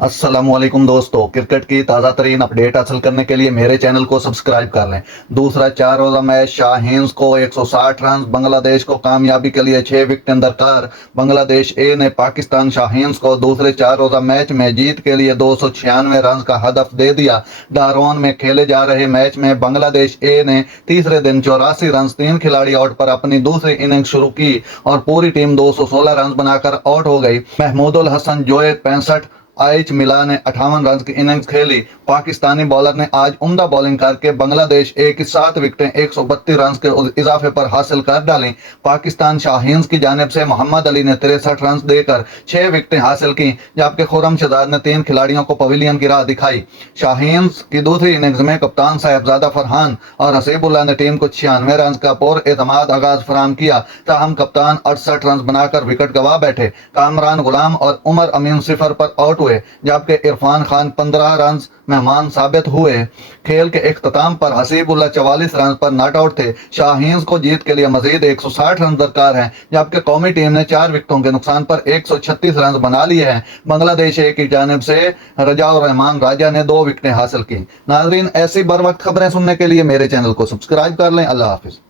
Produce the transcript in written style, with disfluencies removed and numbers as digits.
अस्सलामुअलैकुम दोस्तों, क्रिकेट की ताज़ा तरीन अपडेट हासिल करने के लिए मेरे चैनल को सब्सक्राइब कर लें। दूसरा 4 रोज़ा मैच शाहीन्स को 160 रन, बांग्लादेश को कामयाबी के लिए 6 विकेटें दरकार। बांग्लादेश ए ने पाकिस्तान शाहीन्स को दूसरे 4 रोज़ा मैच में जीत के लिए 296 रन का हदफ दे दिया। डारोन में खेले जा रहे मैच में बांग्लादेश ए ने तीसरे दिन 84 रन 3 खिलाड़ी आउट पर अपनी दूसरी इनिंग शुरू की और पूरी टीम 216 रन बनाकर आउट हो गई। महमूदुल हसन जोए 65, आइच मिला ने 58 रन की इनिंग्स खेली। पाकिस्तानी बॉलर ने आज उम्दा बॉलिंग करके बांग्लादेश ए की 7 विकेटें 132 रन के इजाफे पर हासिल कर डाली। पाकिस्तान शाहीन्स की जानिब से मोहम्मद अली ने 63 रन देकर 6 विकेटें हासिल की, जबकि खुर्रम शहजाद ने 3 खिलाड़ियों को पवेलियन की राह दिखाई। शाहीन्स की दूसरी इनिंग्स में कप्तान साहिबजादा फरहान और हसीबुल्लाह ने टीम को 96 रन का पुरएतमाद आगाज फराहम किया। ताहम कप्तान 68 रन बनाकर विकेट गंवा बैठे। कामरान गुलाम और उमर अमीन 0 पर आउट हुए, जबकि इरफान खान 15 रन मेहमान साबित हुए। खेल के इख्तिताम पर हसीबुल्लाह 44 रन पर नॉट आउट थे। शाहीन्स को जीत के लिए मजीद 160 रन दरकार हैं, जबकि कौमी टीम ने 4 विकेटों के नुकसान पर 136 रन बना लिए हैं। बांग्लादेश ए की जानिब से रजाउर रहमान राजा ने 2 विकेटें हासिल की। नाजरीन, ऐसी बर वक्त खबरें सुनने के लिए मेरे चैनल को सब्सक्राइब कर लें। अल्लाह हाफिज।